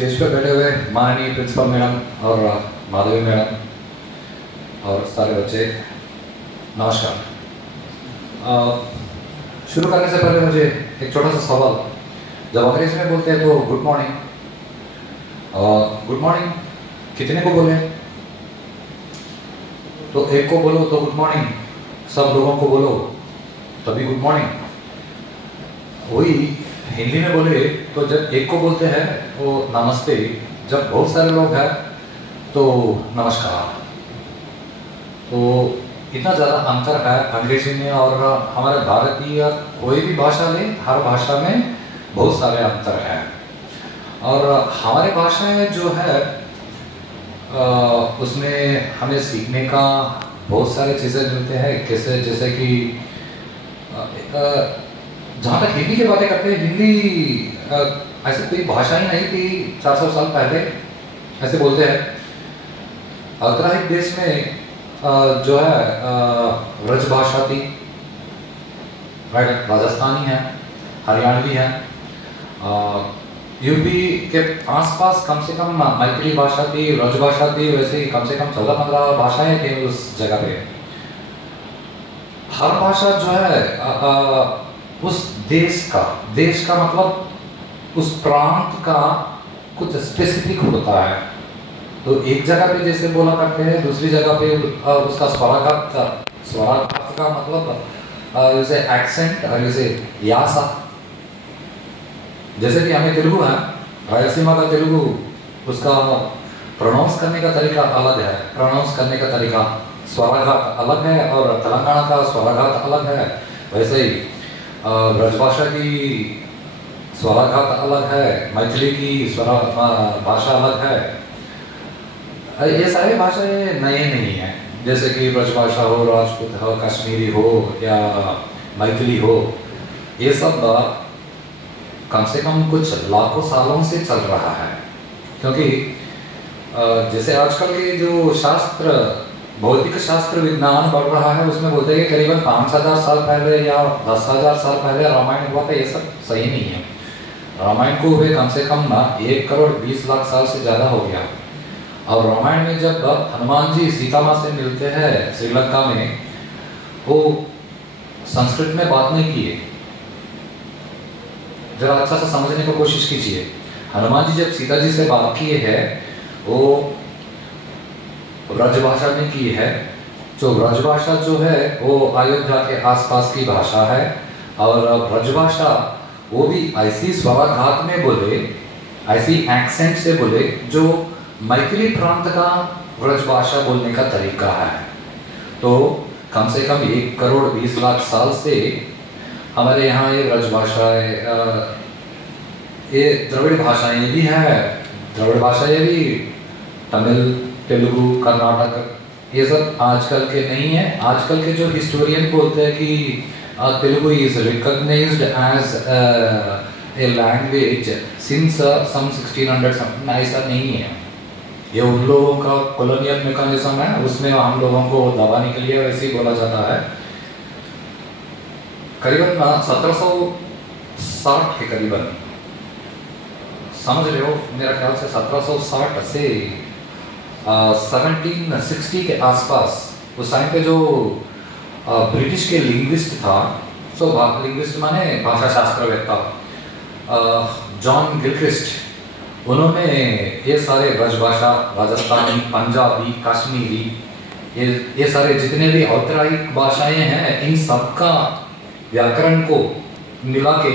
Stage पर बैठे हुए माननीय प्रिंसिपल मैडम और माधवी मैडम और सारे बच्चे, नमस्कार। शुरू करने से पहले मुझे एक छोटा सा सवाल। जब अंग्रेजी में बोलते हैं तो गुड मॉर्निंग, गुड मॉर्निंग कितने को बोले? तो एक को बोलो तो गुड मॉर्निंग, सब लोगों को बोलो तभी गुड मॉर्निंग। वही हिंदी में बोले तो जब एक को बोलते हैं वो नमस्ते, जब बहुत सारे लोग हैं तो नमस्कार। तो इतना ज़्यादा अंतर है अंग्रेजी में और हमारे भारतीय कोई भी भाषा ले, हर भाषा में बहुत सारे अंतर हैं। और हमारे भाषाएं जो है उसमें हमें सीखने का बहुत सारे चीज़ें मिलते हैं। कैसे, जैसे कि जहाँ तक हिंदी की बातें करते हैं, हिंदी ऐसे कोई भाषा ही नहीं थी 400 साल पहले, ऐसे बोलते हैं। उत्तराखंड देश में जो है ब्रज भाषा थी, राजस्थानी है, हरियाणवी है। यूपी के आसपास कम से कम मैथिली भाषा थी, ब्रज भाषा थी, वैसे ही कम से कम 14-15 भाषाएं थी उस जगह पे। हर भाषा जो है उस देश का मतलब उस प्रांत का कुछ स्पेसिफिक होता है। तो एक जगह पे जैसे बोला करते हैं, दूसरी जगह पे उसका स्वराघात का मतलब जैसे एक्सेंट और जैसे यासा। जैसे कि हमें तेलुगु है, रायलसीमा का तेलुगु, उसका प्रोनाउंस करने का तरीका अलग है, प्रोनाउंस करने का तरीका स्वराघात अलग है, और तेलंगाना का स्वराघात अलग है। वैसे ही ब्रजभाषा की स्वराघात अलग है, मैथिली की भाषा अलग है। ये सारी भाषाएं नए नहीं हैं। जैसे कि ब्रजभाषा हो, राजपूत हो, कश्मीरी हो या मैथिली हो, ये सब कम से कम कुछ लाखों सालों से चल रहा है। क्योंकि जैसे आजकल के जो शास्त्र, भौतिक शास्त्र विज्ञान बढ़ रहा है, उसमें बोलते हैं कि करीबन 5000 साल पहले या 10,000 साल पहले रामायण हुआ था। ये सब सही नहीं है। रामायण को हुए कम से कम 1 करोड़ 20 लाख साल से ज़्यादा हो गया। और रामायण में जब हनुमान जी सीता माँ से मिलते हैं श्रीलंका में, वो संस्कृत में बात नहीं किए। जरा अच्छा से समझने की कोशिश कीजिए। हनुमान जी जब सीता जी से बात किए हैं, वो ब्रजभाषा में की है। जो ब्रजभाषा जो है वो अयोध्या के आसपास की भाषा है। और ब्रजभाषा वो भी ऐसी स्वराघात में बोले, ऐसी एक्सेंट से बोले जो मैथिली प्रांत का ब्रजभाषा बोलने का तरीका है। तो कम से कम 1 करोड़ 20 लाख साल से हमारे यहाँ ये ब्रजभाषाएं, ये द्रविड़ भाषाएं भी है। द्रविड़ भाषाएं भी तमिल, तेलुगु, कर्नाटक, ये सब आजकल के नहीं है। आजकल के जो हिस्टोरियन बोलते हैं कि Telugu is recognised as a language since some 1600 something, ऐसा नहीं है। ये उन लोगों का कॉलोनियल मैकेनिज्म है, उसमें हम लोगों को दबाने के लिए वैसे ही बोला जाता है। करीबन 1760 के करीबन, समझ रहे हो, मेरा ख्याल से 1760 से 1760 के आसपास, उस टाइम पे जो ब्रिटिश के लिंग्विस्ट था, सो लिंग्विस्ट माने भाषा शास्त्रवेत्ता, जॉन गिलक्रिस्ट, उन्होंने ये सारे ब्रजभाषा, राजस्थानी, पंजाबी, कश्मीरी, ये सारे जितने भी औतरायिक भाषाएं हैं, इन सब का व्याकरण को मिला के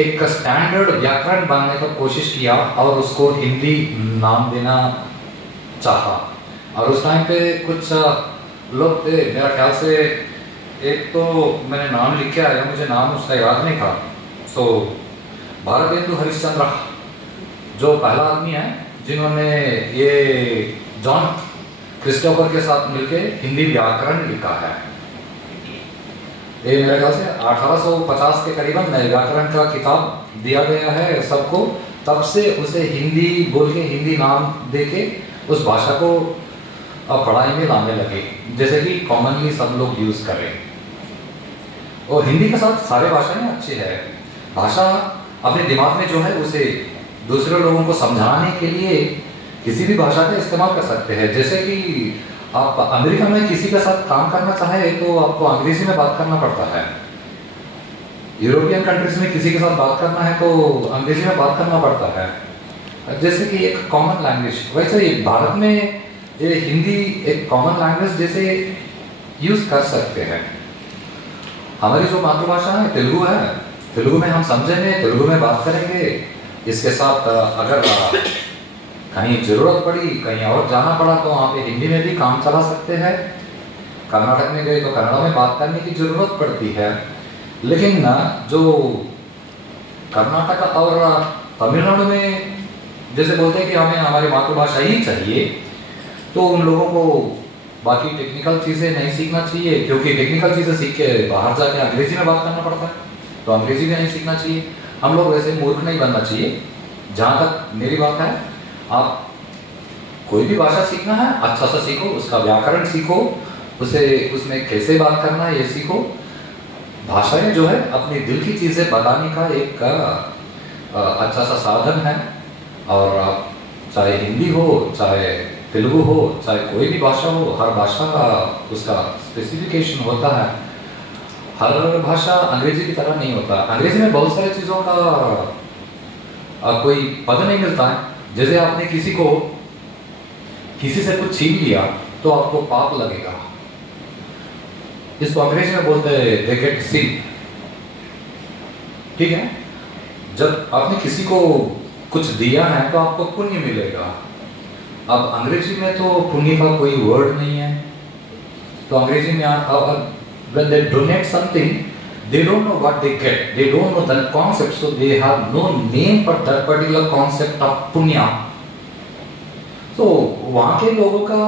एक स्टैंडर्ड व्याकरण बनाने का कोशिश किया और उसको हिंदी नाम देना चाहा। और उस टाइम पे कुछ लोग थे, मेरा ख्याल से एक तो मैंने नाम लिख के आया, मुझे नाम उसका याद नहीं था। सो भारतेंदु हरिश्चंद्र जो पहला आदमी है जिन्होंने ये जॉन क्रिस्टोफर के साथ मिलके हिंदी व्याकरण लिखा है। ये मेरे ख्याल से 1850 के करीबन व्याकरण का किताब दिया गया है सबको। तब से उसे हिंदी बोल के, हिंदी नाम दे के उस भाषा को पढ़ाई में लाने लगे, जैसे कि कॉमनली सब लोग यूज कर रहे हैं। और हिंदी के साथ सारे भाषाएं अच्छी है। भाषा अपने दिमाग में जो है उसे दूसरे लोगों को समझाने के लिए किसी भी भाषा का इस्तेमाल कर सकते हैं। जैसे कि आप अमेरिका में किसी के साथ काम करना चाहे तो आपको अंग्रेजी में बात करना पड़ता है। यूरोपियन कंट्रीज में किसी के साथ बात करना है तो अंग्रेजी में बात करना पड़ता है। जैसे कि एक कॉमन लैंग्वेज, वैसे ही भारत में ये हिंदी एक कॉमन लैंग्वेज जैसे यूज कर सकते हैं। हमारी जो मातृभाषा है तेलुगु है, तेलुगु में हम समझेंगे, तेलुगु में बात करेंगे। इसके साथ अगर कहीं जरूरत पड़ी, कहीं और जाना पड़ा तो वहाँ पे हिंदी में भी काम चला सकते हैं। कर्नाटक में गए तो कन्नड़ में बात करने की जरूरत पड़ती है। लेकिन जो कर्नाटक और तमिलनाडु में जैसे बोलते हैं कि हमें हमारी मातृभाषा ही चाहिए, तो उन लोगों को बाकी टेक्निकल चीज़ें नहीं सीखना चाहिए, क्योंकि टेक्निकल चीज़ें सीख के बाहर जाके अंग्रेजी में बात करना पड़ता है, तो अंग्रेजी भी नहीं सीखना चाहिए। हम लोग वैसे मूर्ख नहीं बनना चाहिए। जहाँ तक मेरी बात है, आप कोई भी भाषा सीखना है अच्छा सा सीखो, उसका व्याकरण सीखो, उसे उसमें कैसे बात करना है ये सीखो। भाषाएं जो है अपनी दिल की चीज़ें बताने का एक अच्छा सा साधन है। और चाहे हिंदी हो, चाहे तेलुगु हो, चाहे कोई भी भाषा हो, हर भाषा का उसका स्पेसिफिकेशन होता है। हर भाषा अंग्रेजी की तरह नहीं होता। अंग्रेजी में बहुत सारी चीज़ों का कोई पद नहीं मिलता है। जैसे आपने किसी से कुछ छीन लिया तो आपको पाप लगेगा, इसको अंग्रेजी में बोलते हैं दे गेट सिन। ठीक है, जब आपने किसी को कुछ दिया है तो आपको पुण्य मिलेगा। अब अंग्रेजी में तो पुण्य का कोई वर्ड नहीं है, तो अंग्रेजी में when they donate something, they don't know what they get, they don't know that concept, so they have no name for that particular concept of punya. तो वहाँ के लोगों का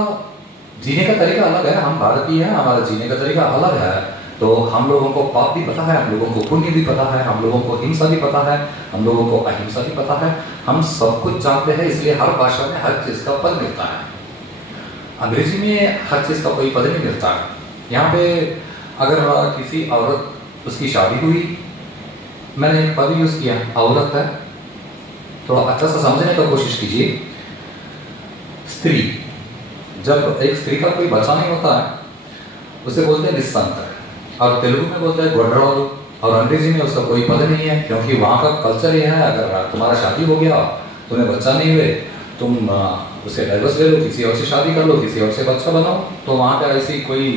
जीने का तरीका अलग है, हम भारतीय हैं, हमारा जीने का तरीका अलग है। तो हम लोगों को पाप भी पता है, हम लोगों को पुण्य भी पता है, हम लोगों को हिंसा भी पता है, हम लोगों को अहिंसा भी पता है। हम सब कुछ जानते हैं, इसलिए हर भाषा में हर चीज़ का पद मिलता है। अंग्रेजी में हर चीज़ का कोई पद नहीं मिलता है। यहाँ पे अगर किसी औरत उसकी शादी हुई, मैंने एक पद यूज़ किया औरत है, थोड़ा अच्छा सा समझने का कोशिश कीजिए। स्त्री, जब एक स्त्री का कोई बच्चा नहीं होता है उसे बोलते हैं निस्संतान, और तेलुगु में बोलते हैं गोड्डड़ालू, और अंग्रेजी में उसका कोई पद नहीं है, क्योंकि वहाँ का कल्चर ये है अगर तुम्हारा शादी हो गया, तुम्हें बच्चा नहीं हुए, तुम उसे डाइवर्स ले लो, किसी और से शादी कर लो, किसी और से बच्चा बनाओ। तो वहाँ पे ऐसी कोई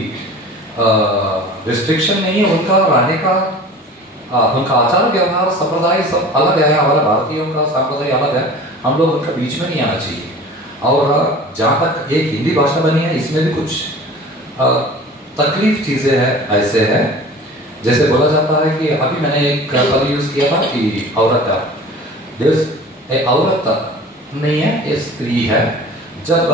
रिस्ट्रिक्शन नहीं है। उनका रहने का उनका आचार व्यवहार संप्रदाय सब अलग है, हमारे भारतीयों का संप्रदाय अलग है। हम लोग उनका बीच में नहीं आना चाहिए। और जहाँ तक एक हिंदी भाषा बनी है, इसमें भी कुछ तकलीफ चीज़ें हैं, ऐसे है जैसे बोला जाता है कि अभी मैंने एक पद यूज़ किया था कि औरत है, औरत नहीं है, ये स्त्री है। जब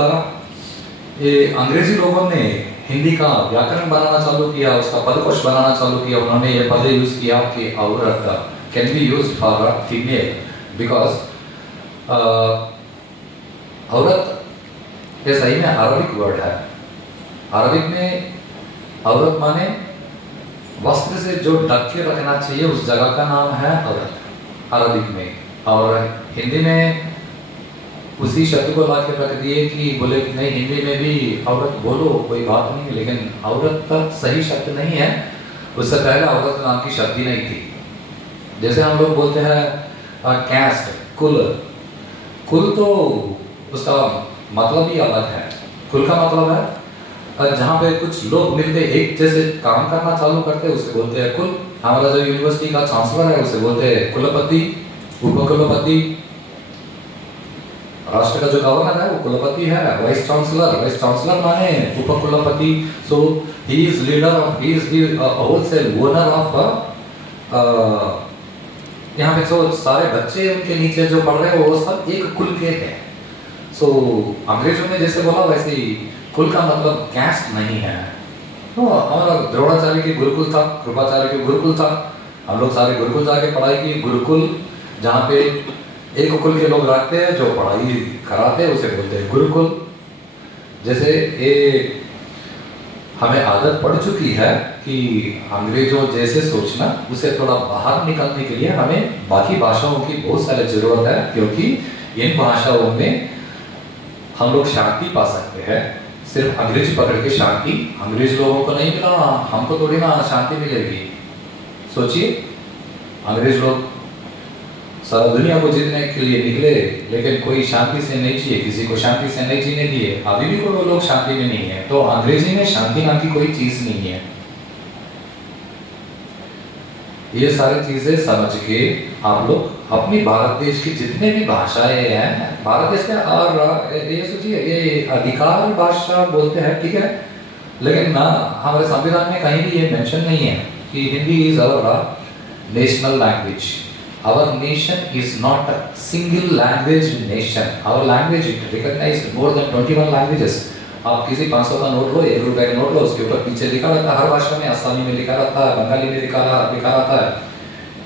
ये अंग्रेजी लोगों ने हिंदी का व्याकरण बनाना चालू किया, उसका पदकोश बनाना चालू किया, उन्होंने ये पद यूज़ किया कि औरत can be used for female, because औरत ये सही में अरबिक वर्ड है। अरबिक में औरत माने वस्त्र से जो ढक के रखना चाहिए उस जगह का नाम है औरत अरबिक में। और हिंदी में उसी शब्द को ला के रख दिए कि बोले कि नहीं हिंदी में भी औरत बोलो, कोई बात नहीं, लेकिन औरत तक सही शब्द नहीं है। उससे पहले औरत नाम की शब्द ही नहीं थी। जैसे हम लोग बोलते हैं कैस्ट, कुल, कुल तो उसका मतलब ही अलग है। कुल का मतलब है जहाँ पे कुछ लोग मिलते एक जैसे काम करना चालू करते हैं उसे बोलते हैं कुल। हमारा जो यूनिवर्सिटी का चांसलर है उसे बोलते हैं कुलपति, उपकुलपति। राष्ट्र का जो गवर्नर है वो कुलपति है, वाइस चांसलर माने उपकुलपति। So he is leader of, he is the wholesale owner of. यहाँ पे जो सारे बच्चे उनके नीचे जो पढ़ रहे हैं वो सब एक कुल के हैं। सो अंग्रेजों ने जैसे बोला वैसे ही कुल का मतलब कैस्ट नहीं है। तो हमारा द्रोणाचार्य की गुरुकुल था, कृपाचार्य की गुरुकुल था, हम लोग सारे गुरुकुल जाके पढ़ाई की। गुरुकुल जहाँ पे एक कुल के लोग रहते हैं जो पढ़ाई कराते हैं उसे बोलते हैं गुरुकुल। जैसे ये हमें आदत पड़ चुकी है कि अंग्रेजों जैसे सोचना, उसे थोड़ा बाहर निकलने के लिए हमें बाकी भाषाओं की बहुत सारी जरूरत है, क्योंकि इन भाषाओं में हम लोग शांति पा सकते हैं। सिर्फ अंग्रेजी पकड़ के शांति अंग्रेज लोगों को नहीं मिला, हमको थोड़ी ना शांति मिलेगी। सोचिए, अंग्रेज लोग सारा दुनिया को जीतने के लिए निकले, लेकिन कोई शांति से नहीं जिए, किसी को शांति से नहीं जीने दिए। अभी भी कोई लोग शांति में नहीं है। तो अंग्रेजी में शांति नाम की कोई चीज नहीं है। ये सारी चीजें समझ के आप लोग अपनी भारत देश की जितने भी भाषाएं हैं, भारत देश के, और ये सोचिए, ये अधिकार भाषा बोलते हैं, ठीक है, लेकिन ना हमारे संविधान में कहीं भी ये मेंशन नहीं है कि Hindi is our national language. Our nation is not a single language nation. Our language is recognized more than 21 languages. आप किसी 500 का नोट लो, 1 रुपए का नोट लो, उसके ऊपर पीछे लिखा रहता है हर भाषा में। असमी में लिखा रहता है, बंगाली में लिखा रहता है,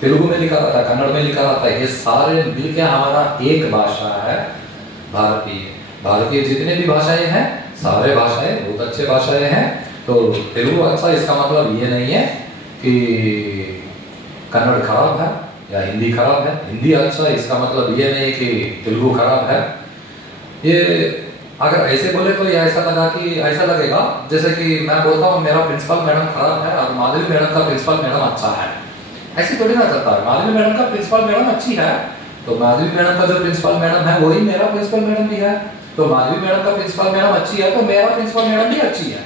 तेलुगु में लिखा रहता है, कन्नड़ में लिखा रहता है। ये सारे मिलके हमारा एक भाषा है भारतीय। भारतीय जितने भी भाषाएं हैं, सारे भाषाएं बहुत अच्छे भाषाएं हैं। तो तेलुगु अच्छा, इसका मतलब ये नहीं है कि कन्नड़ खराब है या हिंदी खराब है। हिंदी अच्छा, इसका मतलब ये नहीं कि तेलुगु खराब है। ये अगर ऐसे बोले तो ये ऐसा लगेगा जैसे कि मैं बोलता हूँ मेरा प्रिंसिपल मैडम खराब है और माधवी मैडम का प्रिंसिपल मैडम अच्छा है। ऐसे थोड़ी ना चलता है। माधवी मैडम का प्रिंसिपल मैडम अच्छी है, तो माधवी मैडम का जो प्रिंसिपल मैडम है वही मेरा प्रिंसिपल मैडम भी है। तो माधवी मैडम का प्रिंसिपल मैडम अच्छी है, तो मेरा प्रिंसिपल मैडम भी अच्छी है।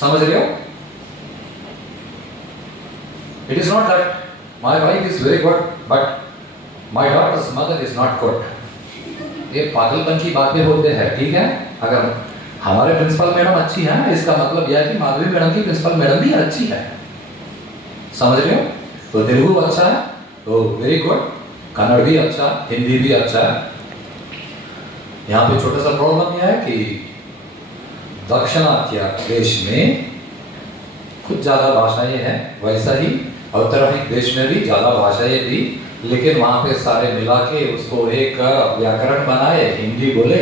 समझ रहे हो? It is not that my wife is very good, but my daughter's mother is not good. ये पागलपन की बातें बोलते हैं, ठीक है। अगर हमारे प्रिंसिपल मैडम अच्छी है, इसका मतलब यह है कि माधवी मैडम की प्रिंसिपल मैडम भी अच्छी है। समझ रहे हो? तो तेलुगु अच्छा है तो वेरी गुड, कन्नड़ भी अच्छा, हिंदी भी अच्छा है। यहाँ पे छोटा सा प्रॉब्लम यह है कि दक्षिणात्य देश में कुछ ज्यादा भाषाएं हैं, वैसा ही उत्तराधिक देश में भी ज्यादा भाषाएं थी, लेकिन वहां पे सारे मिला के उसको एक व्याकरण बनाए, हिंदी बोले।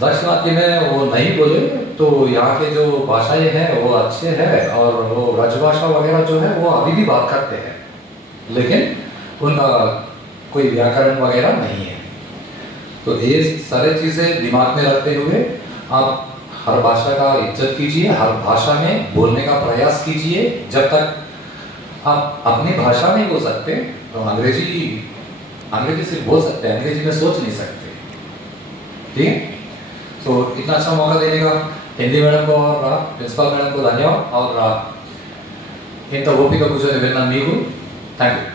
दक्षिणात्य में वो नहीं बोले, तो यहाँ के जो भाषाएं हैं वो अच्छे हैं, और वो राजभाषा वगैरह जो है वो अभी भी बात करते हैं, लेकिन उनका कोई व्याकरण वगैरह नहीं है। तो ये सारे चीजें दिमाग में रखते हुए आप हर भाषा का इज्जत कीजिए, हर भाषा में बोलने का प्रयास कीजिए। जब तक आप अपनी भाषा नहीं बोल सकते तो अंग्रेजी सिर्फ बोल सकते हैं, अंग्रेजी में सोच नहीं सकते, ठीक है। तो इतना अच्छा मौका देने का हिंदी मैडम को और प्रिंसिपल मैडम को धन्यवाद। और इंत ओपिक कुछ विना मीकु थैंक यू।